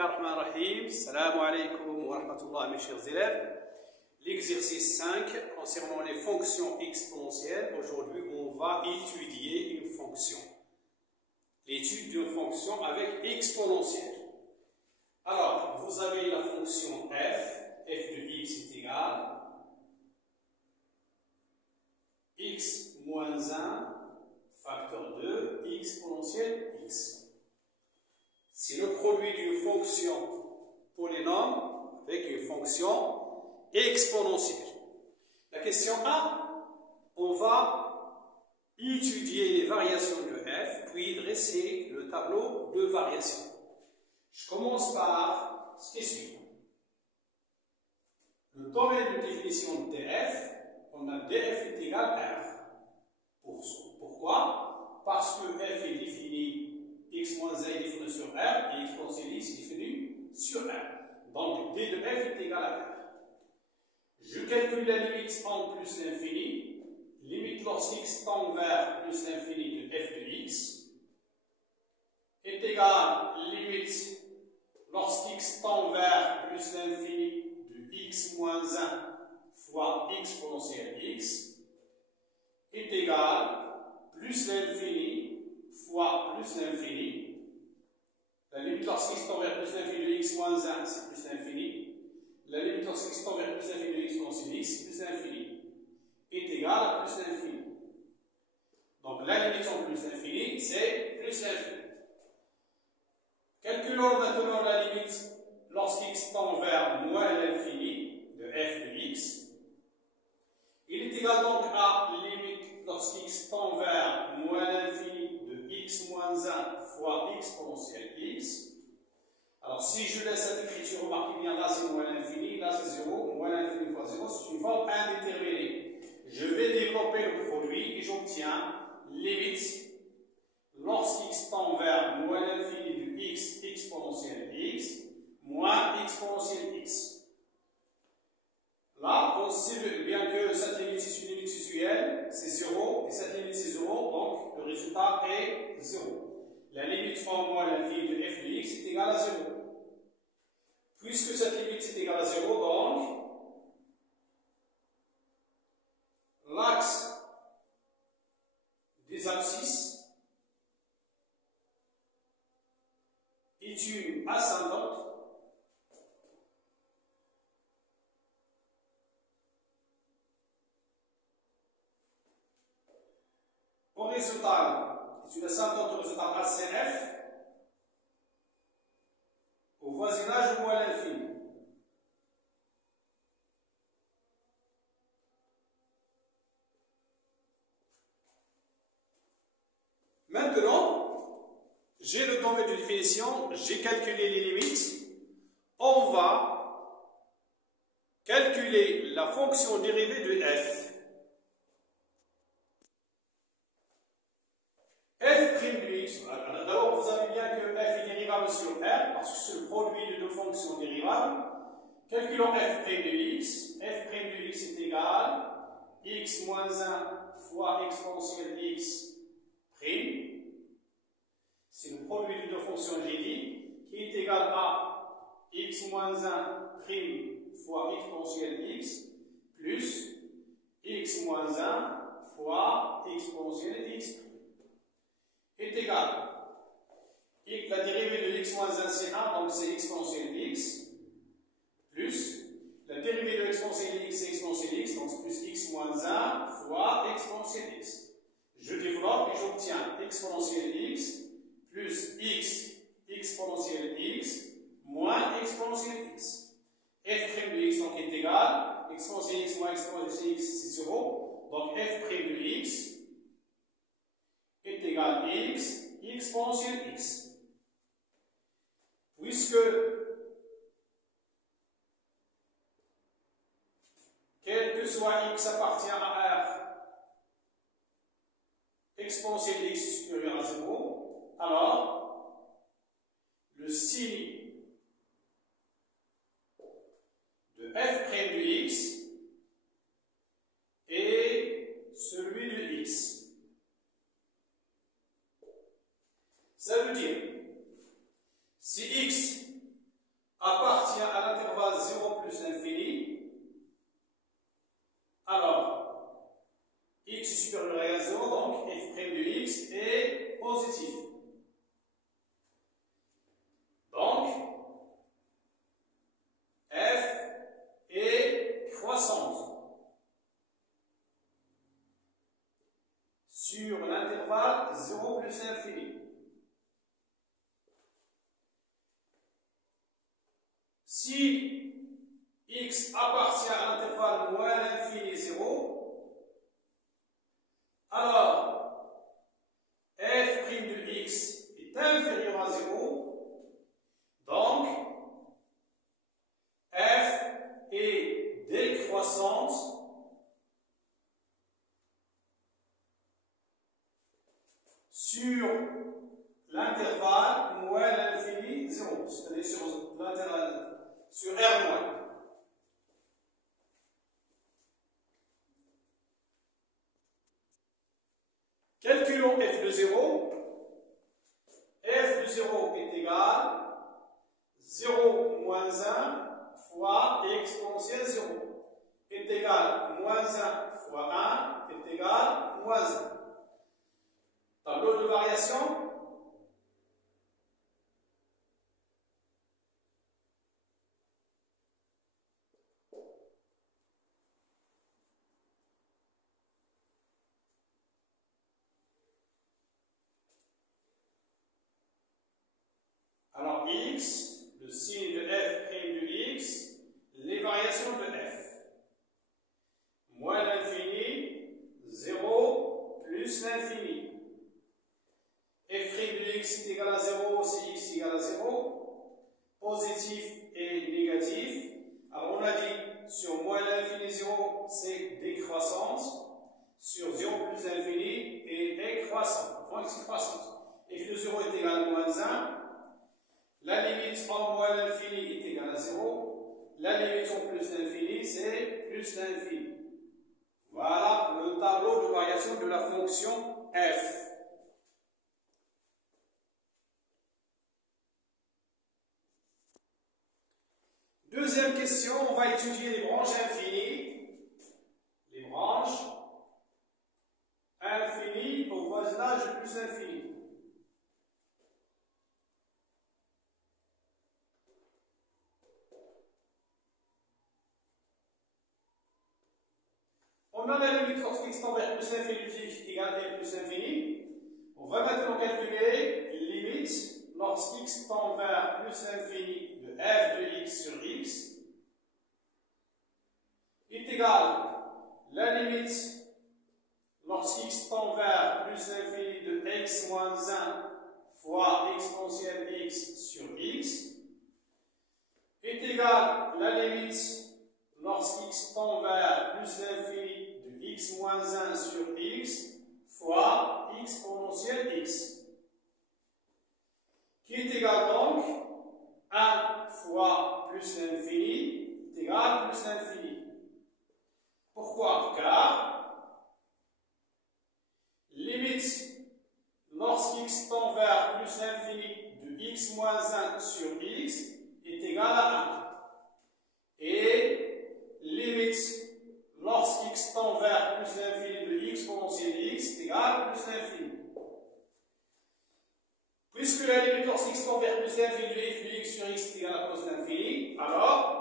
Bismillahirrahmanirrahim. Assalamu alaikum wa rahmatullah mes chers élèves. L'exercice 5 concernant les fonctions exponentielles. Aujourd'hui, on va étudier une fonction. L'étude d'une fonction avec exponentielle. Alors, vous avez la fonction f de x est égal x moins 1 facteur 2 exponentielle x. C'est le produit d'une fonction polynôme avec une fonction exponentielle. La question A, on va étudier les variations de f, puis dresser le tableau de variations. Je commence par ce qui suit. Le domaine de définition de df, on a df est égal à r. Pourquoi? Parce que f est défini x moins 1 est défini sur r et exponentielle x est défini sur r. Donc d de f est égal à r. Je calcule la limite en plus l'infini, limite lorsqu'x tend vers plus l'infini de f de x est égal limite lorsqu'x tend vers plus l'infini de x moins 1 fois exponentielle x est égal plus l'infini fois plus l'infini. La limite lorsqu'x tend vers plus l'infini de x moins 1, c'est plus l'infini. La limite lorsqu'x tend vers plus l'infini de x exponentielle x, plus l'infini, est égal à plus l'infini. Donc la limite en plus l'infini, c'est plus l'infini. Calculons maintenant la limite lorsqu'x tend vers moins l'infini de f de x. Il est égal donc à limite lorsqu'x tend vers moins l'infini de x moins 1 fois exponentielle x. Alors si je laisse cette écriture, remarquez bien, là c'est moins l'infini, là c'est 0, moins l'infini fois 0, c'est une forme indéterminée. Je vais développer le produit et j'obtiens limite lorsqu'x tend vers moins l'infini de x exponentielle x moins exponentielle x. Là, on sait bien que cette limite c'est une limite usuelle, c'est 0, et cette limite c'est 0, donc le résultat est 0. La limite en moins l'infini de f de x est égale à 0. Puisque cette limite est égale à 0, donc l'axe des abscisses est une ascendante horizontale. C'est une ascendante horizontale ACF au voisinage de moins l'infini. Maintenant, j'ai le domaine de définition, j'ai calculé les limites. On va calculer la fonction dérivée de f. F' de x, d'abord vous savez bien que f est dérivable sur r, parce que c'est le produit de deux fonctions dérivables. Calculons f' de x. F' de x est égal x moins 1 fois exponentielle x prime. C'est le produit de deux fonctions j'ai dit, qui est égal à x moins 1 prime fois exponentielle x plus x moins 1 fois exponentielle x prime est égal. Et la dérivée de x moins 1 c'est 1, donc c'est exponentielle x, plus la dérivée de exponentielle x c'est exponentielle x, donc c'est plus x moins 1 fois exponentielle x. Je développe et j'obtiens exponentielle x plus x exponentielle x moins exponentielle x. F' de x donc est égal, exponentielle x moins exponentielle x c'est 0, donc f' de x est égal à x exponentielle x. Puisque quel que soit x appartient à r, exponentielle x est supérieur à 0, alors le signe de f' de x est celui de x. Ça veut dire, si x appartient à l'intervalle 0 plus l'infini, alors x est supérieur à 0, donc f' de x est positif. Donc, f est croissante sur l'intervalle 0 plus l'infini. Si x appartient à l'intervalle moins l'infini 0, alors f' de x est inférieur à 0, donc f est décroissante sur l'intervalle moins l'infini 0, c'est-à-dire sur l'intervalle sur R-. Calculons f de 0. F de 0 est égal 0 moins 1 fois exponentielle 0 est égal moins 1 fois 1 est égal moins 1. Tableau de variation. Alors x, le signe de f' de x, les variations de f. Moins l'infini, 0 plus l'infini. F' de x est égal à 0 si x est égal à 0. Positif et négatif. Alors on a dit sur moins l'infini 0, c'est décroissance. Sur 0 plus l'infini est croissante. Donc c'est croissance. F de 0 est égal à moins 1. La limite en moins l'infini est égale à 0. La limite en plus l'infini, c'est plus l'infini. Voilà le tableau de variation de la fonction f. Deuxième question, on va étudier les branches infinies. Les branches infinies au voisinage de plus infini. On a la limite lorsque x tend vers plus l'infini égale à plus l'infini. On va maintenant calculer limite lorsqu'x tend vers plus l'infini de f de x sur x est égal la limite lorsqu'x tend vers plus l'infini de x moins 1 fois exponentielle x sur x est égal la limite lorsqu'x tend vers plus l'infini de x moins 1 sur x fois exponentielle x, qui est égal donc 1 fois plus l'infini est égal à plus l'infini. Pourquoi? Car limite lorsqu'x tend vers plus l'infini de x moins 1 sur x est égal à 1. Et limite lorsqu'x tend vers plus l'infini de x exponentielle x est égal à plus l'infini. Puisque la limite lorsqu'x tend vers plus l'infini de f de x sur x est égal à plus l'infini, alors,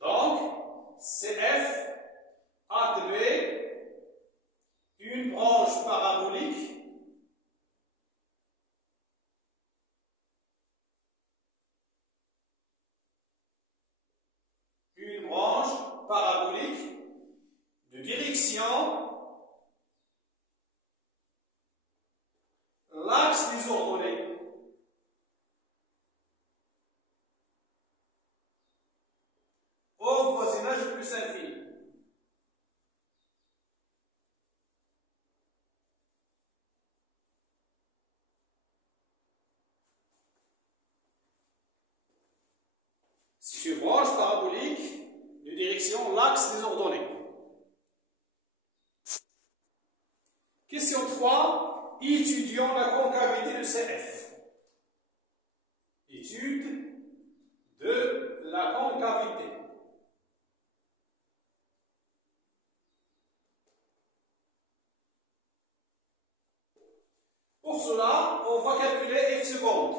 donc, CF admet une branche parabolique de direction l'axe des ordonnées au voisinage plus infini. C'est une branche parabolique de direction l'axe des ordonnées. Question 3. Étudions la concavité de CF. l'étude de la concavité. Pour cela, on va calculer f seconde.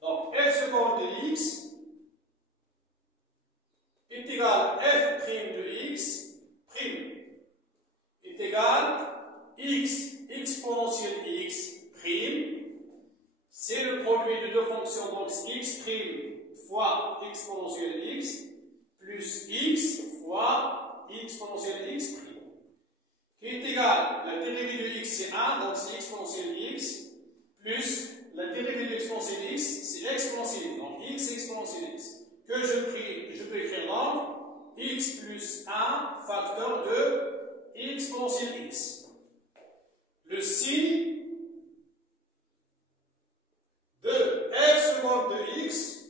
Donc, f seconde de x est égal à f prime de x prime est égal x exponentielle x prime. C'est le produit de deux fonctions, donc x prime fois exponentielle x plus x fois exponentielle x prime, qui est égal, la dérivée de x c'est 1, donc c'est exponentielle x, plus la dérivée de exponentielle x, c'est exponentielle x, donc x exponentielle x, que je peux écrire donc x plus 1 facteur de exponentielle x. Le signe de f seconde de x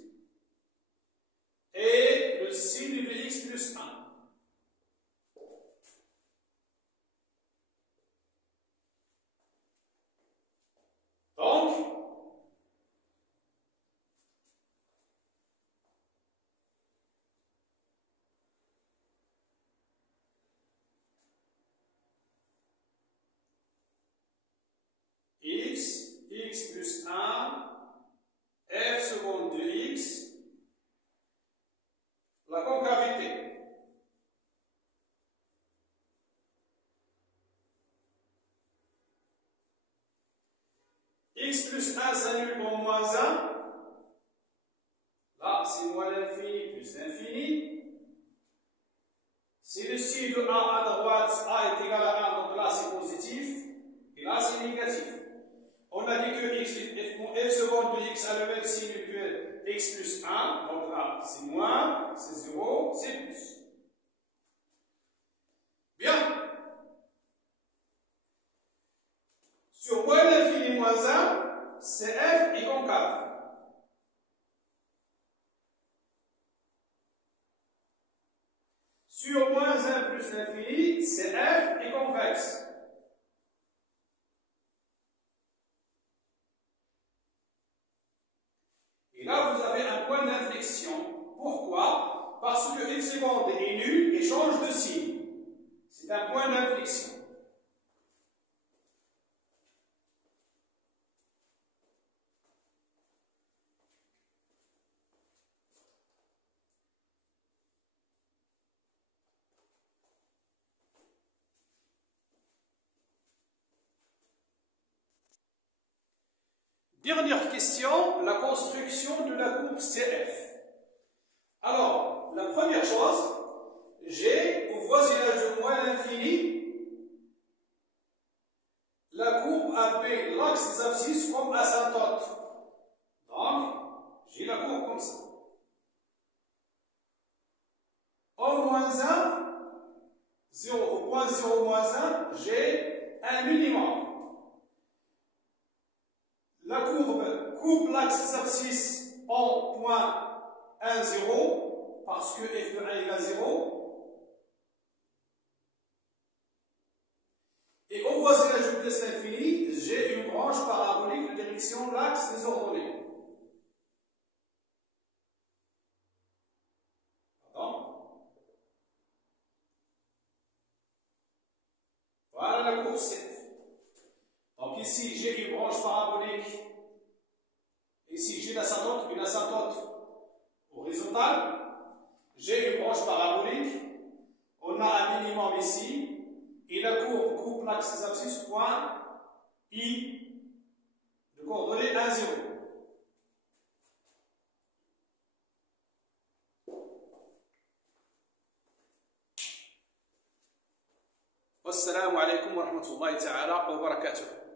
est le signe de x plus 1. Donc, x plus 1, f seconde de x, la concavité. X plus 1 s'annule en moins 1. Là, c'est moins l'infini plus l'infini. Si le signe de A à droite, A est égal à 1, donc là c'est positif, et là c'est négatif. On a dit que f seconde de x a le même signe que x plus 1, donc là c'est moins, c'est 0, c'est plus. Bien. Sur moins l'infini moins 1, c'est f est concave. Sur moins 1 plus l'infini, c'est f est convexe. Et là, vous avez un point d'inflexion. Pourquoi? Parce que f seconde est nul et change de signe. C'est un point d'inflexion. Dernière question, la construction de la courbe CF. Alors, la première chose, j'ai au voisinage de moins l'infini la courbe AB, l'axe des abscisses comme asymptote. Donc, j'ai la courbe comme ça. Au moins 1, 0, au point 0 moins 1, j'ai un minimum. La courbe coupe l'axe des abscisses en point 1, 0, parce que f de 1 égale 0. Et au voisinage de plus l'infini, j'ai une branche parabolique de direction l'axe des ordonnées. Attends. Voilà la courbe CF. Donc ici, j'ai une branche parabolique. Ici, j'ai une asymptote horizontale. J'ai une branche parabolique. On a un minimum ici. Et la courbe coupe l'axe des abscisses point I de coordonnées 1, 0. Wassalamu alaikum wa rahmatullahi ta'ala wa barakatuh.